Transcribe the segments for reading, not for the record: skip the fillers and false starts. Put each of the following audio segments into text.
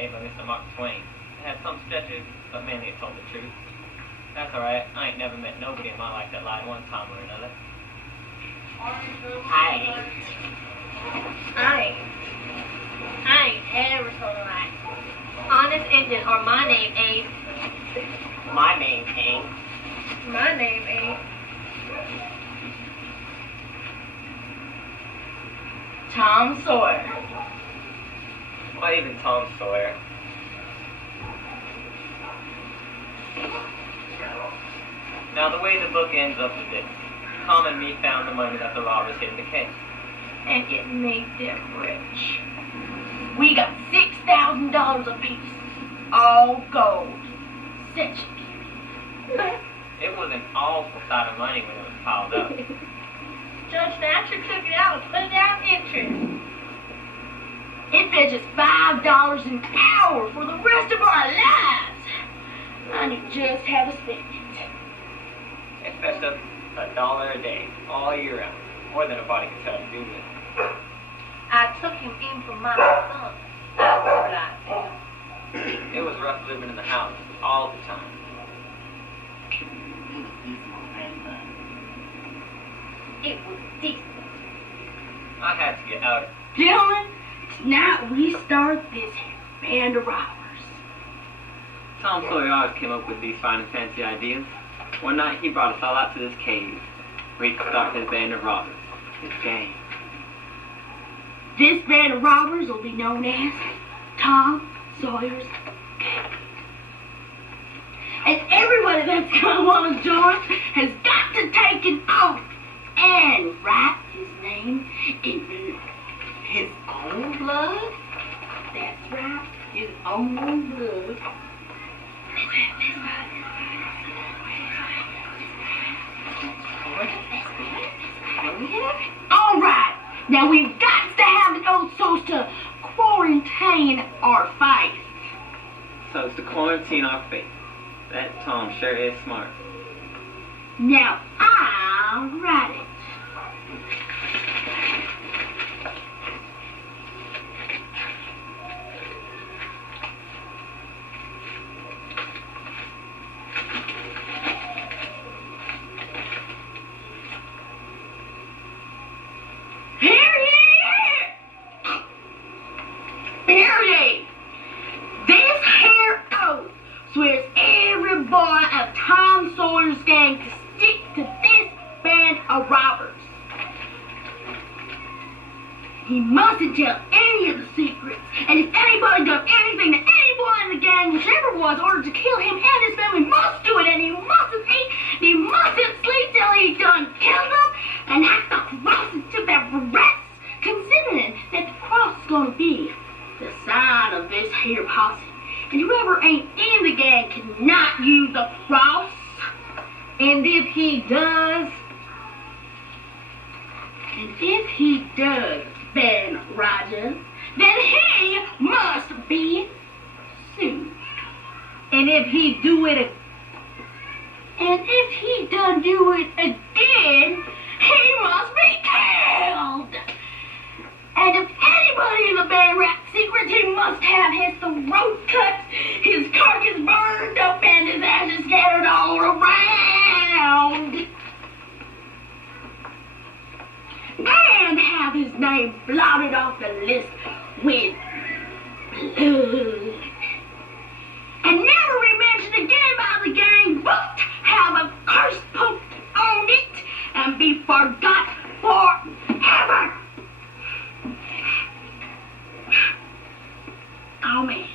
made by Mr. Mark Twain. It had some stretches, but mainly it told the truth. That's alright. I ain't never met nobody in my life that lied one time or another. I ain't ever told a lie. Honest Indian, or my name ain't. My name ain't. My name ain't. Tom Sawyer. Why even Tom Sawyer? Now the way the book ends up is this. Tom and me found the money that the robbers hid in the case. And it made them rich. We got $6,000 apiece. All gold. Such a beauty. It was an awful sight of money when it was piled up. Judge Thatcher took it out and put it out in interest. It fetches $5 an hour for the rest of our lives. Honey just had to spend it. It fetched us $1 a day, all year round. More than a body can tell to do with. I took him in for my son. That's what I feel. It was rough living in the house all the time. It was decent. I had to get out. Gentlemen, tonight we start this band of robbers. Tom Sawyer always came up with these fine and fancy ideas. One night he brought us all out to this cave where he could start his band of robbers, his gang. This band of robbers will be known as Tom Sawyer's Gang. And everybody that's gonna want to join has got to take an oath and write his name in his own blood. That's right, his own blood. All right, now we've got to have an oath so as to quarantine our faith. So it's to quarantine our faith. That Tom sure is smart. Now I'll write it. Swears every boy of Tom Sawyer's gang to stick to this band of robbers. He mustn't tell any of the secrets, and if anybody does anything to any boy in the gang, whichever was ordered to kill him and his family must do it, and he mustn't eat, and he mustn't sleep till he done killed them, and that's the cross to their rest, considering that the cross is gonna be the sign of this here posse. And whoever ain't in the gang cannot use the cross. And if he does, Ben Rogers, then he must be sued. And if he done do it again, he must be killed. And if anybody in the band rats secrets, he must have his throat cut, his carcass burned up, and his ashes scattered all around. And have his name blotted off the list with blood. And never be mentioned again by the gang, but have a curse poked on it and be forgot forever. Oh, man.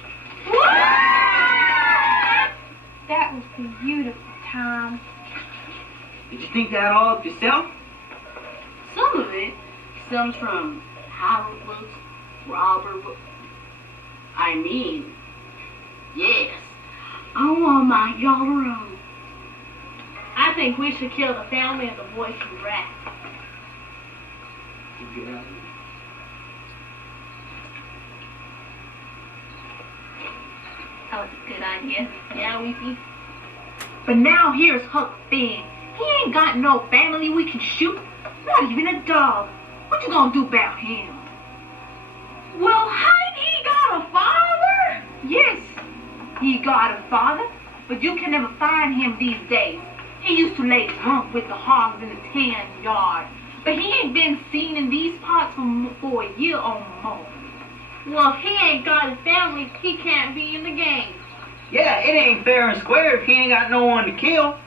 That was beautiful, Tom. Did you think that all up yourself? Some of it comes from Howard books, Robert books. I mean, yes, I want my y'all own. I think we should kill the family of the boy from Rat. Yeah. That was a good idea. Yeah, Weepy. But now here's Huckleberry. He ain't got no family we can shoot. Not even a dog. What you gonna do about him? Well, ain't he got a father? Yes, he got a father, but you can never find him these days. He used to lay drunk with the hogs in the tan yard, but he ain't been seen in these parts for a year or more. Well, if he ain't got a family, he can't be in the gang. Yeah, it ain't fair and square if he ain't got no one to kill.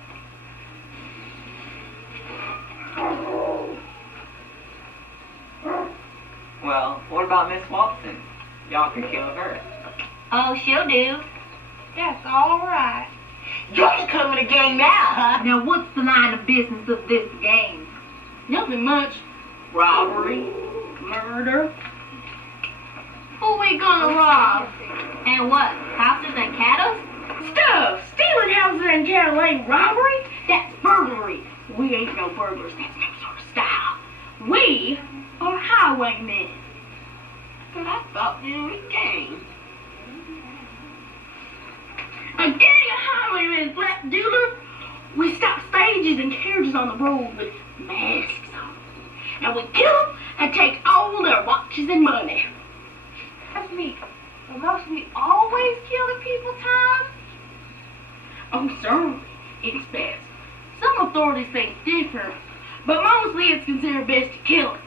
Well, what about Miss Watson? Y'all can kill her. Oh, she'll do. That's all right. Just coming to gang now, huh? Now, what's the line of business of this game? Nothing much. Robbery, murder. Who we gonna rob? And what, houses and cattle? Stuff! Stealing houses and cattle ain't robbery. That's burglary. We ain't no burglars. That's no sort of style. We are highwaymen. But I thought you were a gang. A gang of highwaymen, black dealer. We stop stages and carriages on the road with masks on. And we kill them and take all their watches and money. That's me. But must we always kill the people, Tom? Oh, certainly, it's best. Some authorities think different, but mostly it's considered best to kill it.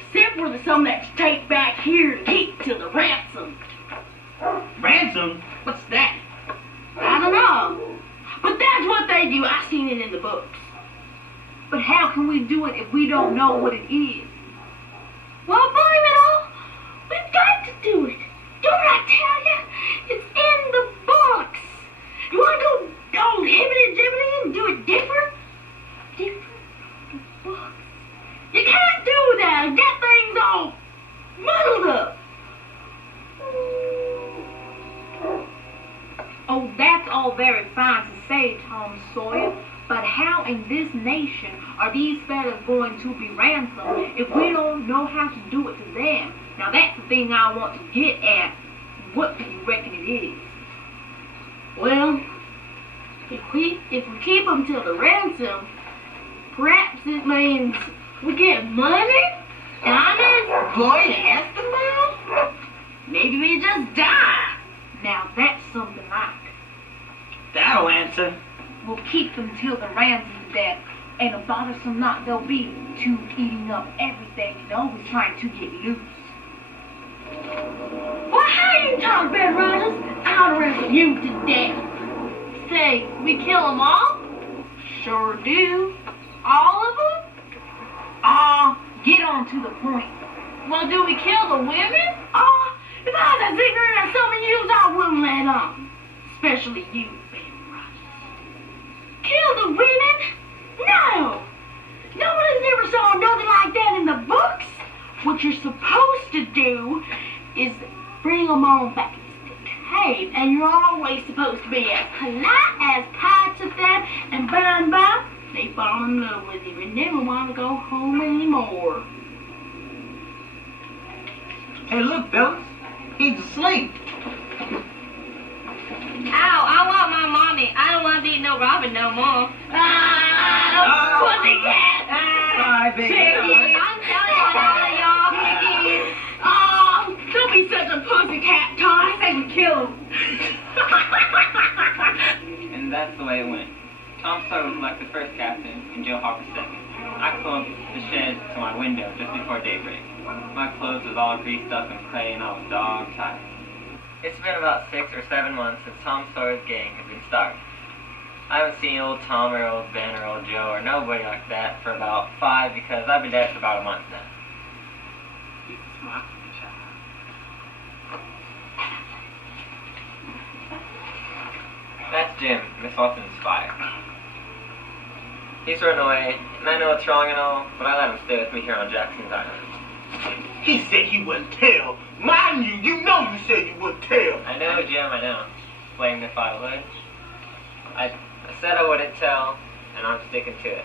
Except for the some that you take back here to keep till the ransom. Ransom? What's that? I don't know, but that's what they do. I seen it in the books. But how can we do it if we don't know what it is? Well, blame it all. We've got to do it. Don't I tell you? It's in the books. You want to go all hibbity-jibbity and do it different? Different from the books. You can't do that and get things all muddled up. Oh, that's all very fine to say, Tom Sawyer. But how in this nation are these fellas going to be ransomed if we don't know how to do it to them? Now that's the thing I want to get at. What do you reckon it is? Well, if we keep them till the ransom, perhaps it means we get money, diamonds, Boy, that's the mouth. maybe we just die. Now that's something like. That'll answer. We'll keep them till the ransom's death, and a bothersome lot they'll be to eating up everything and always trying to get loose. Well, how you talk, Bed Riders? I'll wrestle you to death. Say, we kill them all? Sure do. All of them? Get on to the point. Well, do we kill the women? If I was as ignorant as some of yous, I wouldn't let on. Especially you, Bed Riders. Kill the women? No! Nobody's ever saw nothing like that in the books. What you're supposed to do is bring them on back into the cave, and you're always supposed to be as polite as pie to them, and by and by, they fall in love with you and never want to go home anymore. Hey, look, fellas. He's asleep. Ow, I want my mommy. I don't want to be no Robin no more. Pussycat! Bye, baby. Piggy! I'm telling all of y'all, Piggy! Oh, don't be such a pussycat, Tom. I say we kill him. And that's the way it went. Tom Sawyer was elected first captain and Joe Harper second. I closed the shed to my window just before daybreak. My clothes was all greased up and clay and I was dog tired. It's been about 6 or 7 months since Tom Sawyer's gang has been started. I haven't seen old Tom or old Ben or old Joe or nobody like that for about 5 because I've been dead for about a month now. That's Jim, Miss Watson's fire. He's running away, and I know it's wrong and all, but I let him stay with me here on Jackson's Island. He said he wouldn't tell. Mind you, you know you said you wouldn't tell. I know, Jim, I know. Blamed if I would. I said I wouldn't tell, and I'm sticking to it.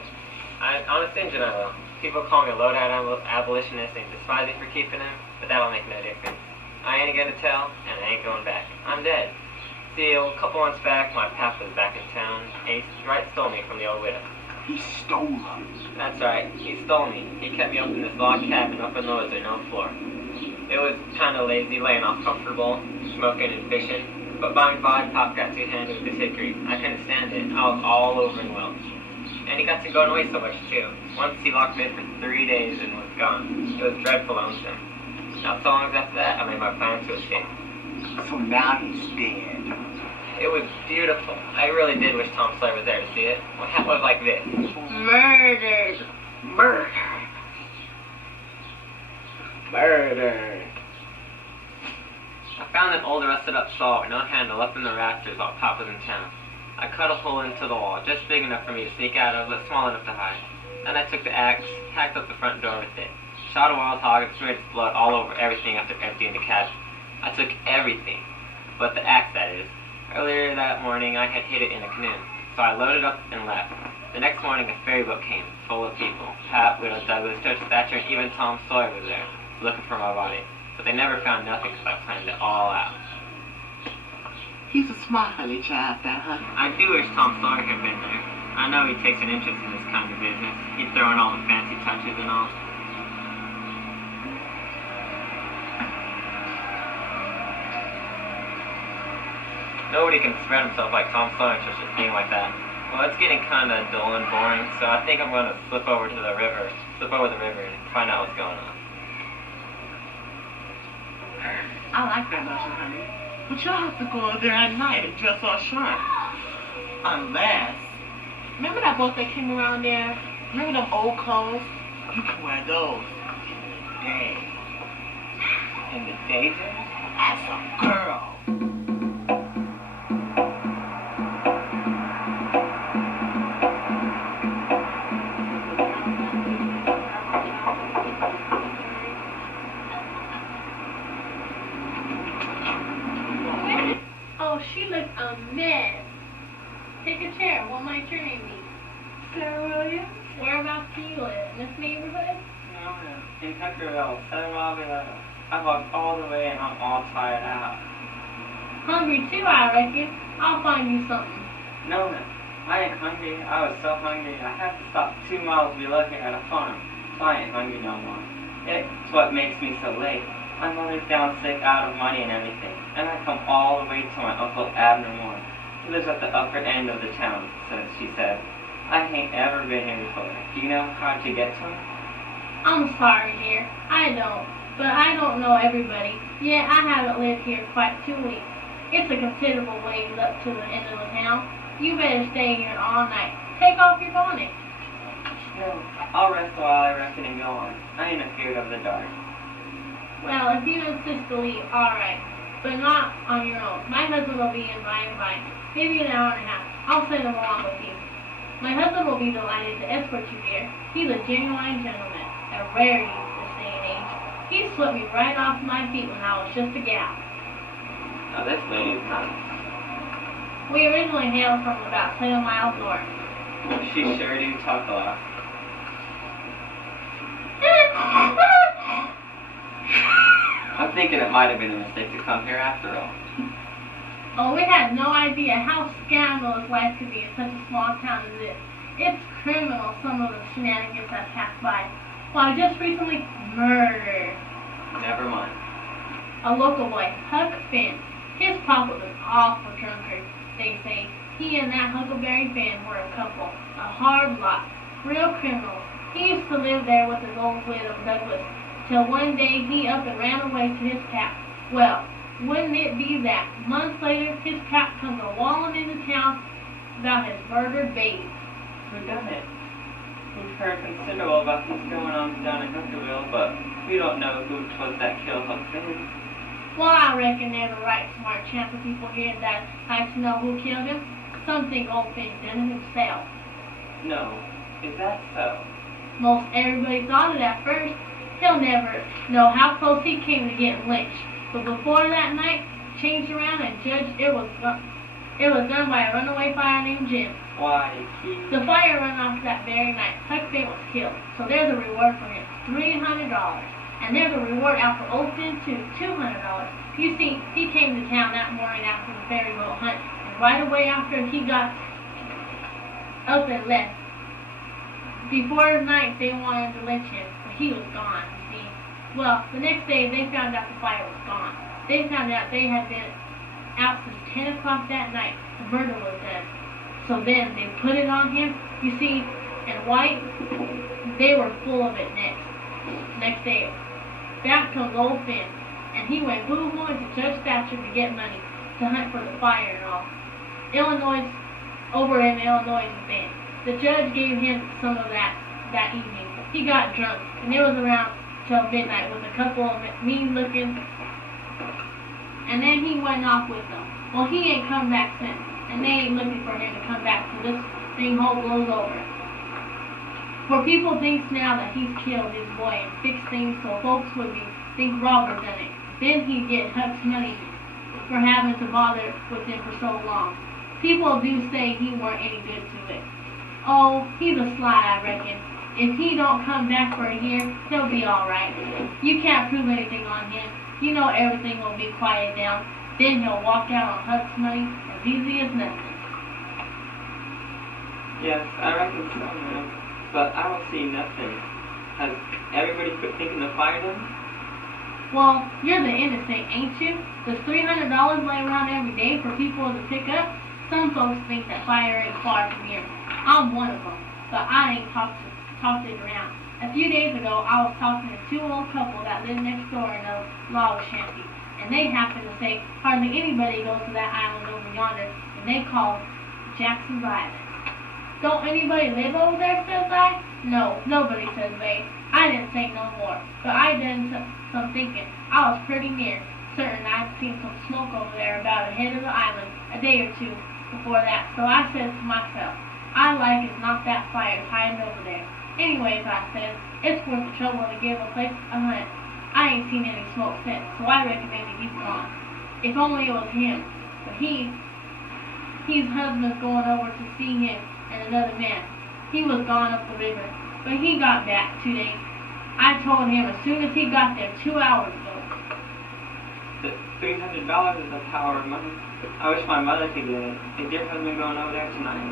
Honest Injun, I will. People call me a low-down abolitionist and despise me for keeping him, but that'll make no difference. I ain't gonna tell, and I ain't going back. I'm dead. See, a couple months back, my pap was back in town, and he stole me from the old widow. He stole her. That's right, he stole me. He kept me up in this log cabin up in the woods with no floor. It was kind of lazy, laying off comfortable, smoking and fishing. But by and by, Pop got two-handed with his hickory. I couldn't stand it. I was all over in welts. And he got to going away so much, too. Once he locked me in for 3 days and was gone. It was dreadful lonesome. Not so long after that, I made my plan to escape. So now he's dead. It was beautiful. I really did wish Tom Sawyer was there to see it. What happened was like this. Murdered. Murder. Murder. I found an old rusted-up saw with no handle up in the rafters while Pop was in town. I cut a hole into the wall, just big enough for me to sneak out of, but small enough to hide. Then I took the axe, hacked up the front door with it, shot a wild hog, and smeared its blood all over everything after emptying the cabin. I took everything, but the axe, that is. Earlier that morning, I had hid it in a canoe, so I loaded up and left. The next morning, a ferry boat came, full of people. Pat, Widow Douglas, Judge Thatcher, and even Tom Sawyer was there, looking for my body. But they never found nothing because I planned it all out. He's a smart honey child, that honey. I do wish Tom Sawyer had been there. I know he takes an interest in this kind of business. He'd throw in all the fancy touches and all. Nobody can spread himself like Tom Sawyer in such a thing like that. Well, it's getting kind of dull and boring, so I think I'm going to slip over the river and find out what's going on. I like that notion, honey. But y'all have to go over there at night and dress all sharp. Unless, remember that boat that came around there? Remember them old clothes? You can wear those in the day. In the daytime? As a girl. Oh, she looks a mess. Take a chair. What might your name be? Sarah Williams? Whereabouts do you live? In this neighborhood? No, in Huckleberry, 7 miles below. I walked all the way and I'm all tired out. Hungry too, I reckon. I'll find you something. No, I ain't hungry. I was so hungry I had to stop 2 miles below here at a farm. So I ain't hungry no more. It's what makes me so late. My mother's down sick, out of money and everything. And I come all the way to my Uncle Abner Moore. He lives at the upper end of the town, so she said. I ain't ever been here before. Do you know how to get to him? I'm sorry, dear. I don't. But I don't know everybody. Yet I haven't lived here quite 2 weeks. It's a considerable ways up to the end of the town. You better stay here all night. Take off your bonnet. No, I'll rest a while, I reckon, and go on. I ain't afraid of the dark. Well, if you insist to leave, all right. But not on your own. My husband will be in by and by. Maybe an hour and a half. I'll send him along with you. My husband will be delighted to escort you there. He's a genuine gentleman. A rarity this day and age. He swept me right off my feet when I was just a gal. Now this lady's nice. We originally hailed from about 7 miles north. She sure do talk a lot. I'm thinking it might have been a mistake to come here after all. Oh, we had no idea how scandalous life could be in such a small town as this. It's criminal, some of the shenanigans that passed by. Why, just recently, murder. Never mind. A local boy, Huck Finn. His papa was an awful drunkard, they say. He and that Huckleberry Finn were a couple. A hard lot. Real criminals. He used to live there with his old widow, Douglas, till one day he up and ran away to his cap. Well, wouldn't it be that months later his cap comes a-walling into town about his murdered baby. Who done it? We've heard considerable about things going on down in Huckleberry, but we don't know who 'twas that killed Huck Finn. Well, I reckon there's a right smart chance of people here that like to know who killed him. Some think old Finn done it himself. No, is that so? Most everybody thought it at first. He'll never know how close he came to getting lynched. But before that night, changed around and judged it was done by a runaway fire named Jim. Why, The fire ran off that very night. Huck Finn was killed. So there's a reward for him, $300. And there's a reward out for old Finn too, $200. You see, he came to town that morning after the ferry boat hunt, and right away after he got up and left. Before night, they wanted to lynch him, but he was gone, you see. Well, the next day they found out the fire was gone. They found out they had been out since 10 o'clock that night. The murder was done. So then they put it on him. You see, and white, they were full of it next day. Back comes old Finn, and he went boo-hooing to Judge Thatcher to get money to hunt for the fire and all. Over in Illinois, Bend. The judge gave him some of that evening. He got drunk, and it was around till midnight with a couple of mean-looking, and then he went off with them. Well, he ain't come back since, and they ain't looking for him to come back till this thing whole blows over. For people thinks now that he's killed his boy and fixed things so folks would think Robert done it. Then he'd get Huck's money for having to bother with him for so long. People do say he weren't any good to it. Oh, he's a sly, I reckon. If he don't come back for a year, he'll be all right. You can't prove anything on him. You know everything will be quiet down. Then he'll walk out on Huck's money as easy as nothing. Yes, I reckon so, ma'am. But I don't see nothing. Has everybody quit thinking the fire done? Well, you're the innocent, ain't you? Does $300 lay around every day for people to pick up? Some folks think that fire ain't far from here. I'm one of them, but I ain't talked it around. A few days ago, I was talking to two old couple that live next door in a log shanty, and they happened to say hardly anybody goes to that island over yonder, and they call Jackson's Island. Don't anybody live over there, says I? No, nobody, says they. I didn't say no more, but I done some thinking. I was pretty near certain I'd seen some smoke over there about ahead of the island a day or two before that, so I says to myself, I like it's not that fire hiding over there. Anyways, I says, it's worth the trouble to give a place a hunt. I ain't seen any smoke since, so I reckon maybe he's gone. If only it was him, but his husband's going over to see him and another man. He was gone up the river, but he got back 2 days. I told him as soon as he got there 2 hours ago. The $300 is a power of money. I wish my mother could get it. Is your husband going over there tonight?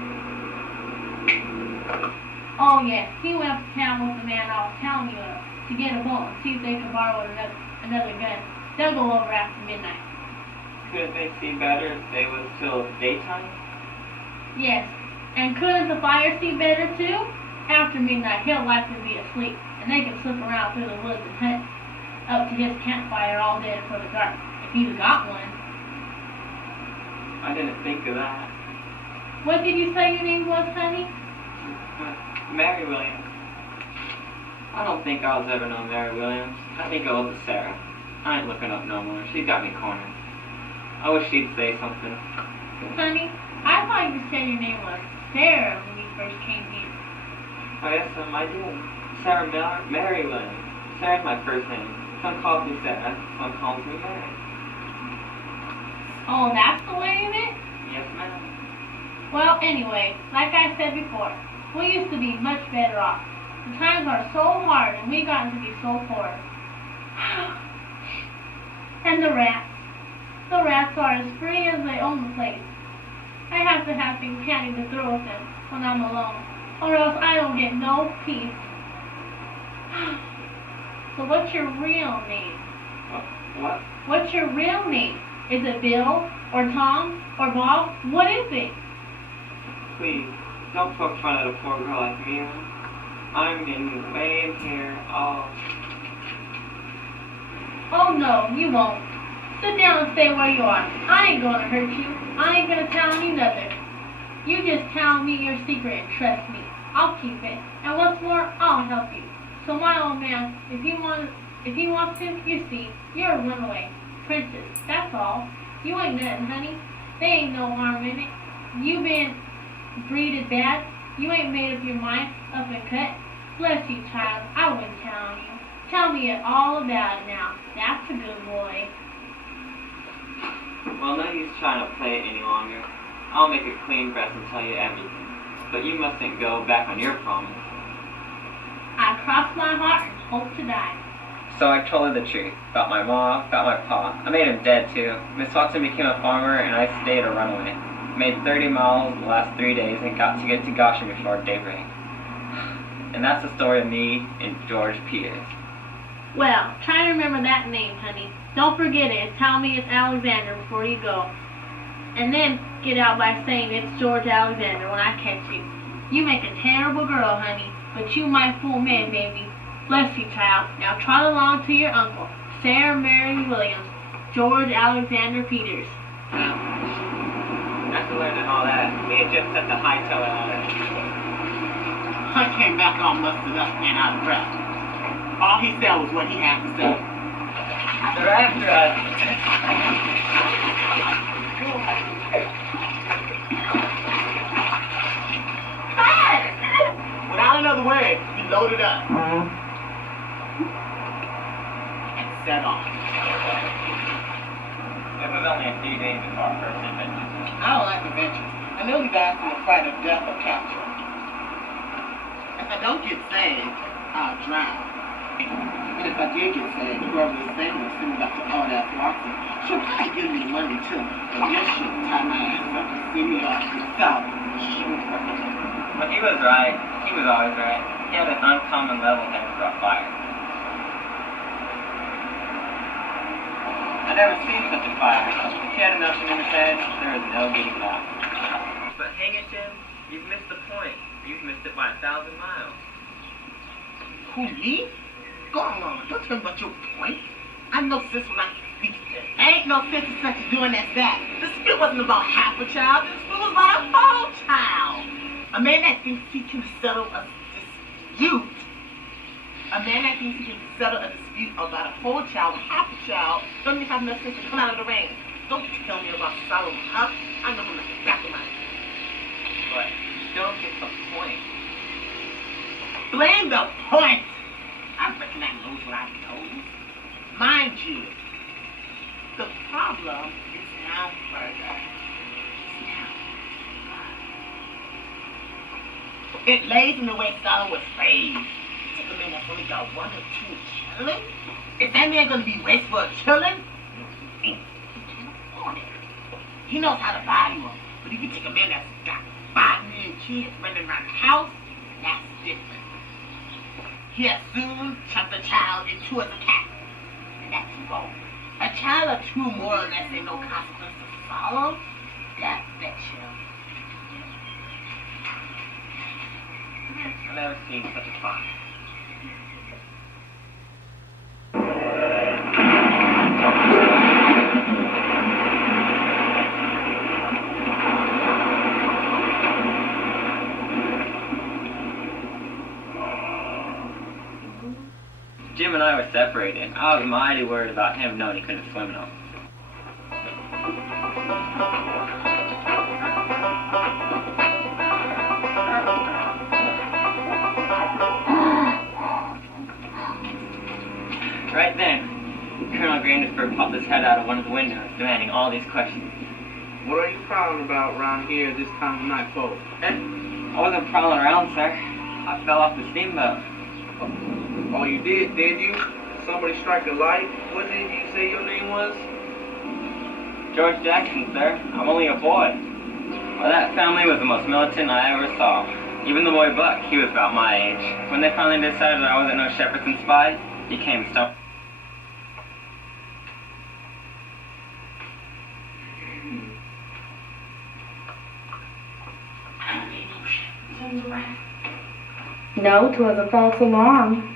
Oh yes, he went up to town with the man I was telling you of to get a boat and see if they could borrow another gun. They'll go over after midnight. Couldn't they see better if they was till daytime? Yes. And couldn't the fire see better too? After midnight, he'll likely be asleep, and they can slip around through the woods and hunt up to his campfire all day before the dark, if he's got one. I didn't think of that. What did you say your name was, honey? Mary Williams. I don't think I was ever known Mary Williams. I think I was a Sarah. I ain't looking up no more. She's got me cornered. I wish she'd say something. Honey, I thought you said your name was Sarah when you first came here. Oh yes, I did. Sarah Mary Williams. Sarah's my first name. Some calls me Sarah, some calls me Mary. Oh, that's the way of it? Yes, ma'am. Well, anyway, like I said before, we used to be much better off. The times are so hard, and we gotten to be so poor. And the rats. The rats are as free as they own the place. I have to have things handy to throw at them when I'm alone, or else I don't get no peace. So what's your real name? What? What's your real name? Is it Bill, or Tom, or Bob? What is it? Please, don't poke fun at a poor girl like me. I'm way in here. Oh no, you won't. Sit down and stay where you are. I ain't gonna hurt you. I ain't gonna tell you nothing. You just tell me your secret and trust me. I'll keep it. And what's more, I'll help you. So my old man, if he wants to, you see, you're a runaway princess. That's all. You ain't nothing, honey. There ain't no harm in it. You been breeded bad. You ain't made up your mind up and cut. Bless you, child. I wouldn't tell you. Tell me all about it now. That's a good boy. Well, no use trying to play it any longer. I'll make a clean breast and tell you everything. But you mustn't go back on your promise. I cross my heart and hope to die. So I told her the truth. About my mom, about my pa. I made him dead, too. Miss Watson became a farmer, and I stayed a runaway. Made 30 miles in the last 3 days and got to get to Goshen before daybreak. And that's the story of me and George Peters. Well, try to remember that name, honey. Don't forget it and tell me it's Alexander before you go. And then get out by saying it's George Alexander when I catch you. You make a terrible girl, honey, but you my full man, baby. Bless you, child. Now trot along to your uncle, Sarah Mary Williams, George Alexander Peters. After learning all that, me and Jim set the high tail out of it. Hunt came back all mustered up and out of breath. All he said was what he had to say. They're after us. Without another word, he loaded up and set off. It was only a few days before our first adventure. I don't like adventures. I know you guys in a fight of death or capture. If I don't get saved, I'll drown. And if I did get saved, whoever is saving will send me back to all that walking. She'll probably give me the money too. But this shit tie my ass up and send me off to the south. But he was right. He was always right. He had an uncommon level head for a fire. I never seen such a fire. If he had enough in his head, there was no getting back. But hang it, Jim, you've missed the point. You've missed it by 1,000 miles. Who, me? Go on, don't tell me about your point. I know sis when I speak. Ain't no sense in such doing as that. This spit wasn't about half a child. This spit was about a whole child. A man that thinks he can settle a dispute. A man that thinks he can settle a dispute about a whole child with half a child don't even have enough sense to come out of the rain. Don't tell me about Solomon Huck. I know from the back of my head. But you don't get the point. Blame the point. I reckon I knows what I know. Mind you, the problem is now further. It lays in the way Solomon was raised. Take a man that's only got 1 or 2 children? Is that man going to be raised for children? He knows how to value them. But if you take a man that's got 5 million kids running around the house, that's different. He has soon turned the child into as a cat. And that's wrong. A child of 2 more or less ain't no consequence to follow. That betcha. I've never seen such a fire. Jim and I were separated. I was mighty worried about him knowing he couldn't swim no. Right then, Colonel Grandersburg popped his head out of one of the windows, demanding all these questions. What are you prowling about around here this time of night, folks? I wasn't prowling around, sir. I fell off the steamboat. Oh, you did you? Somebody strike a light? What did you say your name was? George Jackson, sir. I'm only a boy. Well, that family was the most militant I ever saw. Even the boy Buck, he was about my age. When they finally decided I wasn't no Shepperton spy, he came and stopped. No, 'twas a false alarm.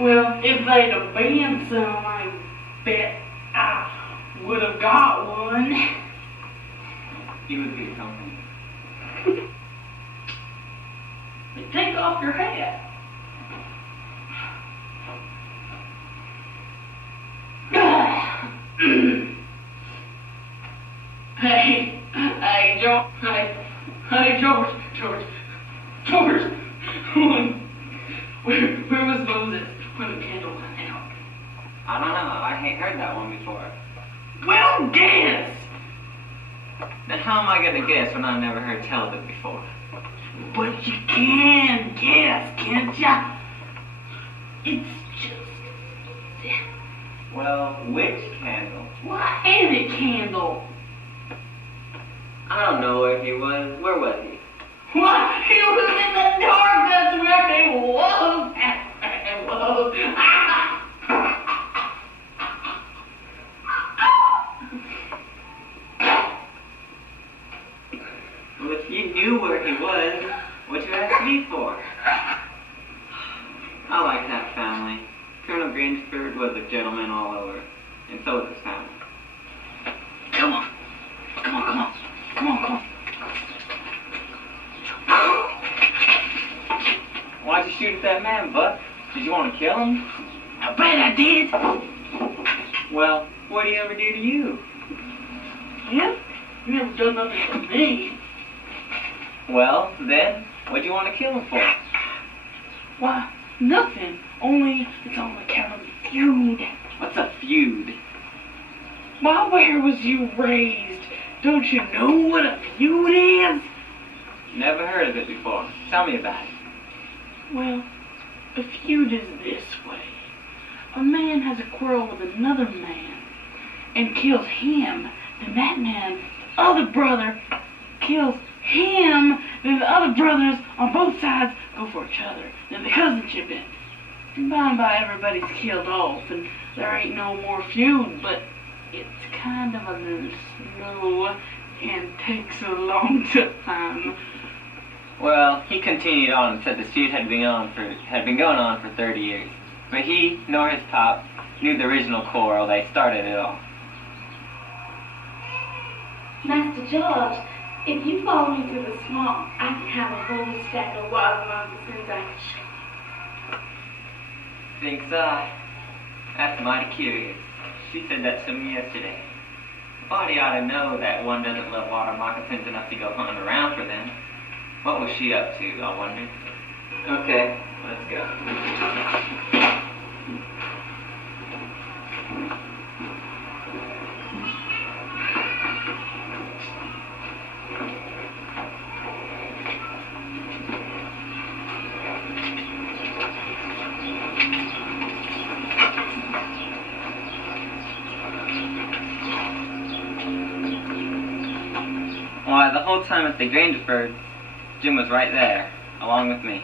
Well, if they'd have been some, I bet I would have got one. You would be something. Take off your hat. Hey, George. Hey, George. Where was Moses when the candle went out? I don't know. I ain't heard that one before. Well, guess. Then how am I gonna guess when I never heard tell of it before? But you can guess, can't ya? It's just... Well, which candle? Why, any candle. I don't know where he was. Where was he? Why, he was in the dark. That's where he was. What you asked me for? I like that family. Colonel Grangeford was a gentleman all over, and so was his family. Come on. Come on, come on. Come on, come on. Why'd you shoot at that man, Buck? Did you want to kill him? I bet I did. Well, what did he ever do to you? Yeah? You never done nothing for me. Well, then, what'd you want to kill him for? Why, nothing. Only it's on account of the feud. What's a feud? Why, where was you raised? Don't you know what a feud is? Never heard of it before. Tell me about it. Well, a feud is this way. A man has a quarrel with another man and kills him. Then that man's other brother kills him. Then the other brothers on both sides go for each other. Then the cousins chip in. And by and by everybody's killed off and there ain't no more feud, but it's kind of a little slow and takes a long time. Well, he continued on and said the feud had been going on for 30 years. But he, nor his pop, knew the original quarrel. They started it all. Master George, if you follow me through the swamp, I can have a whole stack of watermelon since I can show. Thinks I. That's mighty curious. She said that to me yesterday. Body ought to know that one doesn't love water moccasins enough to go hunting around for them. What was she up to, I wonder? Okay, let's go. Why, the whole time at the Grangefords, Jim was right there, along with me.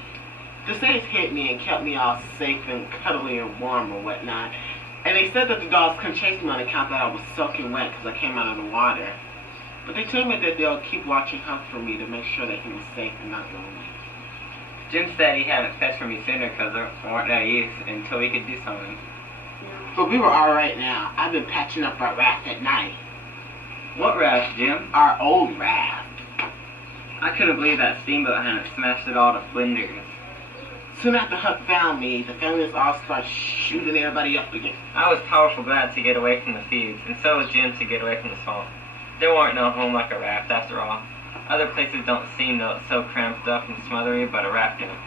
The Saints hit me and kept me all safe and cuddly and warm or whatnot. And they said that the dogs couldn't chase me on account that I was soaking wet because I came out of the water. But they told me that they'll keep watching out for me to make sure that he was safe and not lonely. Jim said he hadn't fetched for me sooner because there weren't no use until we could do something. But we were alright now. I've been patching up our raft at night. What raft, Jim? Our old raft. I couldn't believe that steamboat hadn't smashed it all to flinders. Soon after Huck found me, the families all started shooting everybody up again. I was powerful glad to get away from the feuds, and so was Jim to get away from the swamp. There weren't no home like a raft, after all. Other places don't seem so cramped up and smothery, but a raft don't.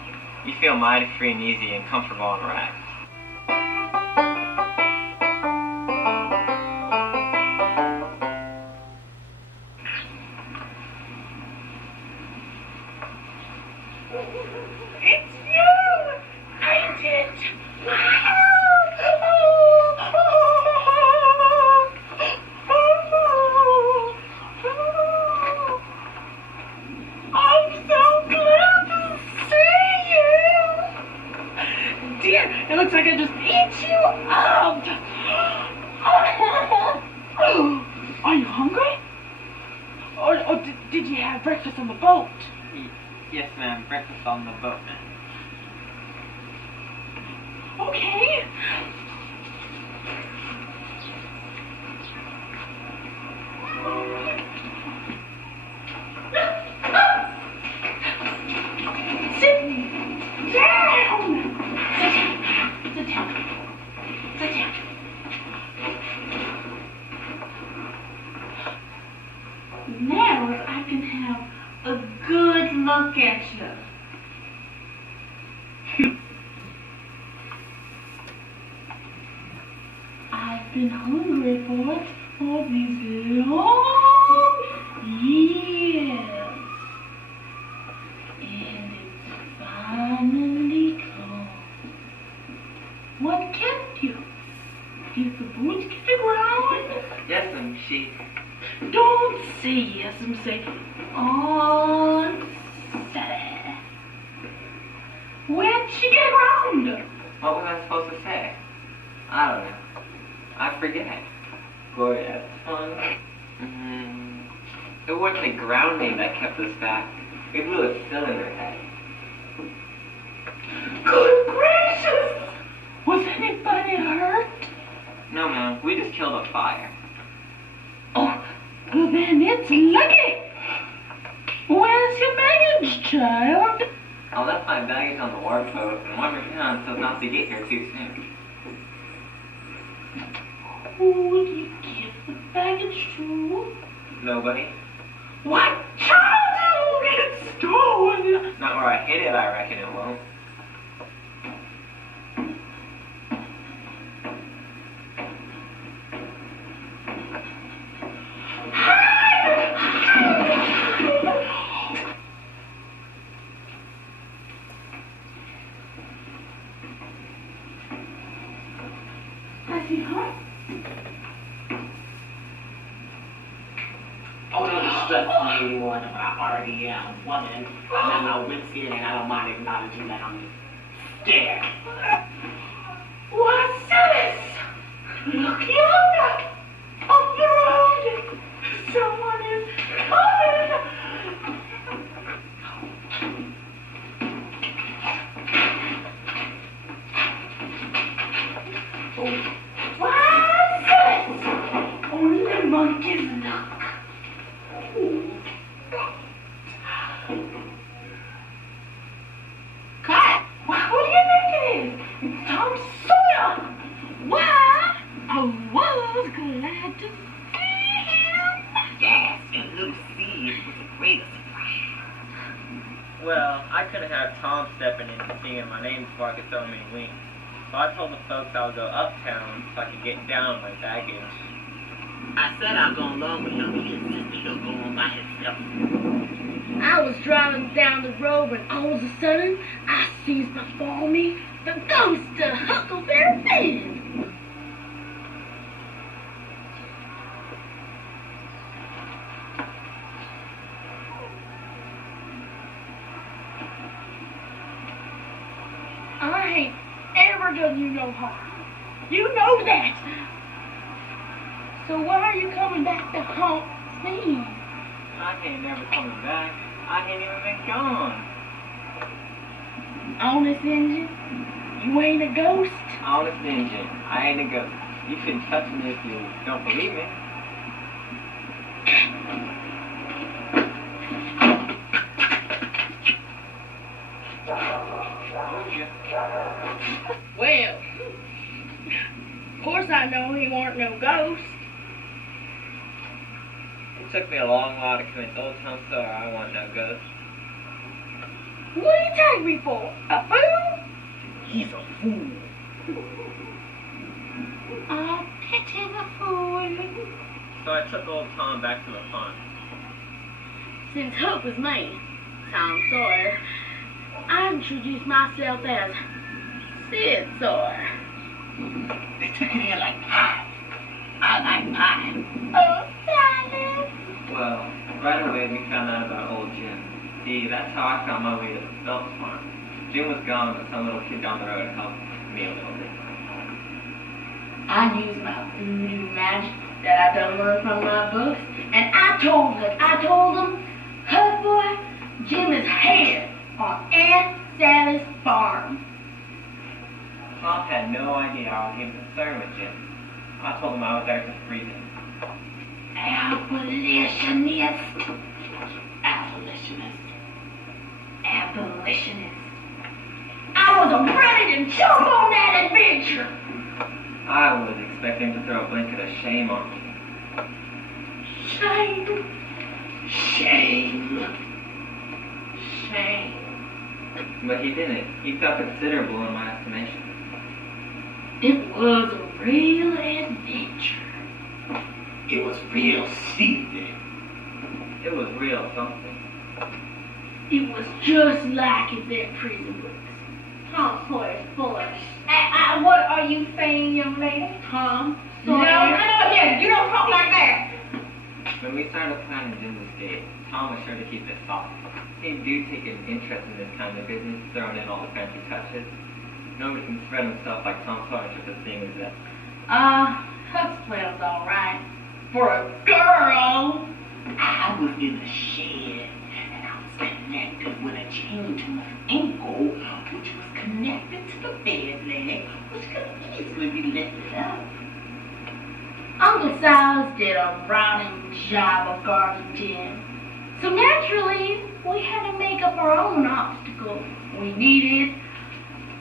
You feel mighty free and easy and comfortable on a raft. It's you! Ain't it? I'm so glad to see you! Dear, it looks like I just ate you up! Are you hungry? Or did you have breakfast on the boat? Yes, ma'am. Breakfast on the boat, ma'am. Okay. Sit down. Sit down. Sit down. Now I can have a good look at you. I've been hungry for it all these long years. And it's finally come. What kept you? Did the boots get around? Yes, ma'am. She... Don't say yes and say, Aunt Sally. Where'd she get around? What was I supposed to say? I don't know. I forget. Gloria, it's fun. It wasn't the grounding that kept us back. We blew a cylinder head. Good gracious! Was anybody hurt? No, ma'am. We just killed a fire. Oh, well then it's lucky. Where's your baggage, child? I left my baggage on the wharf boat and warned my parents so not to get here too soon. Who would you give the baggage to? Nobody. What child will get stolen? Not where I hid it, I reckon it won't. Oh, don't distress me anymore than what I already am, woman. I'm in my wits here and I don't mind acknowledging that I'm scared. What's this? Look yonder! Up the road! Someone is coming! What's this? Only monkey's luck. Cut! Who do you think it is? It's Tom Sawyer! Why, I was glad to see him. Yes, and Lucy, it was a great surprise. Well, I couldn't have Tom stepping in and singing my name before I could throw him any wings. So I told the folks I would go uptown so I could get down on my baggage. I said I'd go along with him. He insisted he'll go on by himself. I was driving down the road when all of a sudden I sees before me the ghost of Huckleberry Finn. I ain't ever done you no harm. You know that. So why are you coming back to haunt me? I ain't never coming back. I ain't even been gone. Honest Injun, you ain't a ghost? Honest Injun, I ain't a ghost. You can touch me if you don't believe me. Well, of course I know he weren't no ghost. It took me a long while to convince old Tom Sawyer I want no ghost. What do you take me for? A fool? He's a fool. I pity the fool. So I took old Tom back to the farm. Since Hope was me, Tom Sawyer, I introduced myself as Sid Sawyer. They took it in like pie. I like pie. Oh, Sally. Well, right away we found out about old Jim. See, that's how I found my way to the Phelps farm. Jim was gone, but some little kid down the road helped me a little bit. I used my voodoo magic that I done learned from my books, and I told them, her boy, Jim is here on Aunt Sally's farm. Tom had no idea I was even concerned with Jim. I told him I was there to free him. Abolitionist. Abolitionist. Abolitionist. I was ready to jump on that adventure. I was expecting to throw a blanket of shame on me. Shame. Shame. Shame. But he didn't. He felt considerable in my estimation. It was a real adventure. It was real seething. It was real something. It was just like in their prison books. Tom Sawyer's full of What are you saying, young lady? Tom No, Sawyer. come on here. You don't talk like that. When we started planning Jim's escape, Tom was sure to keep it soft. He do take an interest in this kind of business, throwing in all the fancy touches. Nobody can spread himself like Tom Sawyer to the thing is that. Huck's plan's all right. For a girl. I was in a shed and I was connected with a chain to my ankle. hole, which was connected to the bed leg, which could easily be lifted up. Uncle Silas did a rotten job of guarding Jim. So naturally, we had to make up our own obstacles. We needed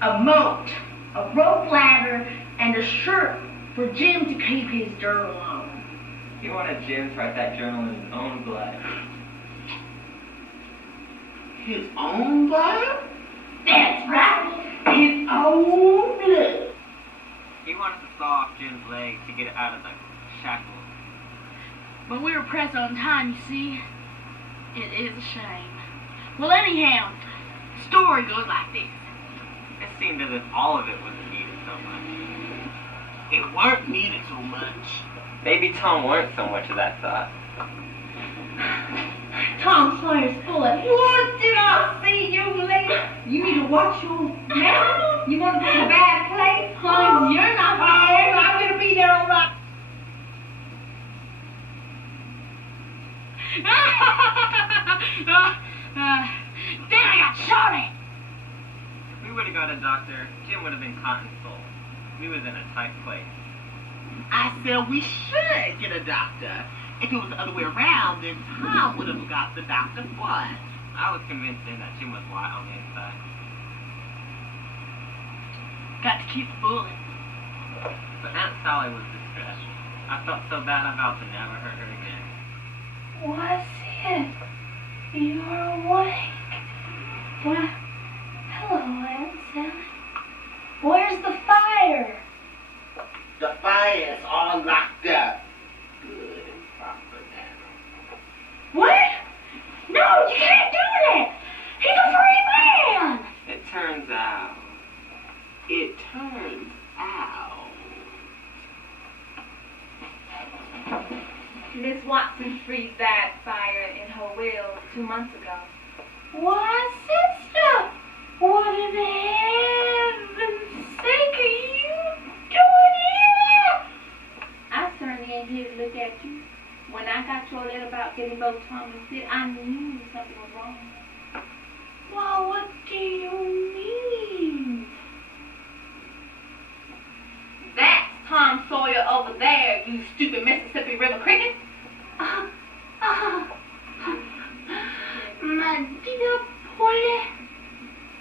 a moat, a rope ladder, and a shirt for Jim to keep his dirt alone. He wanted Jim to write that journal in his own blood. His own blood? That's right, his own blood. He wanted to saw off Jim's leg to get it out of the shackles. But we were pressed on time, you see. It is a shame. Well, anyhow, the story goes like this. It seemed as if all of it wasn't needed so much. It weren't needed so much. Maybe Tom weren't so much of that thought. Tom Sawyer's full of, what did I see, young lady? You need to watch your mouth. You want to be in a bad place? Honey, you're not fired. I'm going to be there all right. Then I got shorty. If we would have got a doctor, Jim would have been caught and sold. We was in a tight place. I said we should get a doctor. If it was the other way around, then Tom would have got the doctor first. I was convinced then that Jim was white on the inside. Got to keep the bullet. But Aunt Sally was distressed. I felt so bad about to never hurt her again. What's it? You're awake. What? Hello, Aunt Sally. Where's the fire? The fire's all locked up. Good and proper now. What? No, you can't do that. He's a free man. It turns out. Miss Watson freed that fire in her will 2 months ago. Why, sister, what in heaven's sake are you doing here? I certainly ain't here to look at you. When I got your letter about getting both Tom and Sid, I knew something was wrong. Well, what do you mean? That's Tom Sawyer over there, you stupid Mississippi River cricket. My dear Polly,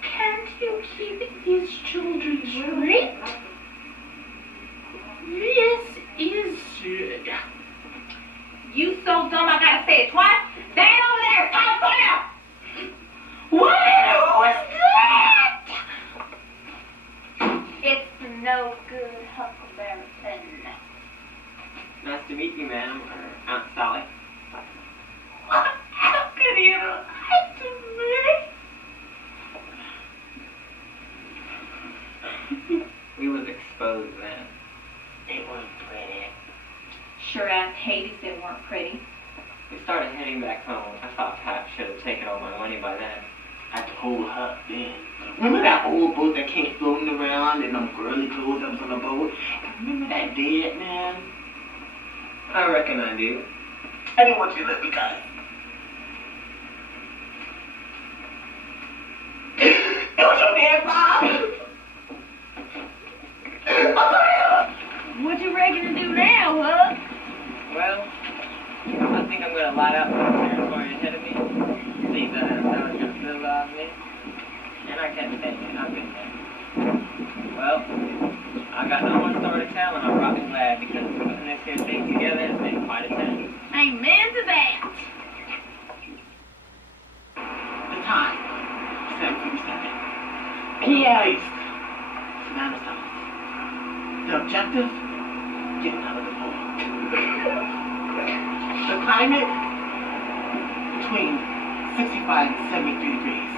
can't you keep these children straight? This is good. You so dumb I gotta say it twice. They ain't over there, Tom Sawyer! What? Who is that? It's the no good Huckleberry thing. Nice to meet you, ma'am, or Aunt Sally. How can you lie to me? We was exposed then. They weren't pretty. Sure as Hades they weren't pretty. We started heading back home. I thought Pap should have taken all my money by then. I told her then. Remember that old boat that came floating around and them girly clothes that was on the boat? Remember that dead man? I reckon I do. I didn't want you to let me go. It was your dad, Bob. What you reckon to do now, Huck? Well, I think I'm going to light out some territory ahead of me. See that Aunt Sally's going to build on me. And I can't take it. I've been there. Well, I got no more story to tell, and I'm rotten glad because putting this here thing together has been quite a time. Amen to that. The time, 7:57. Place, Savannah's house. The objective, getting out of the hole. The climate, between 65 and 73 degrees.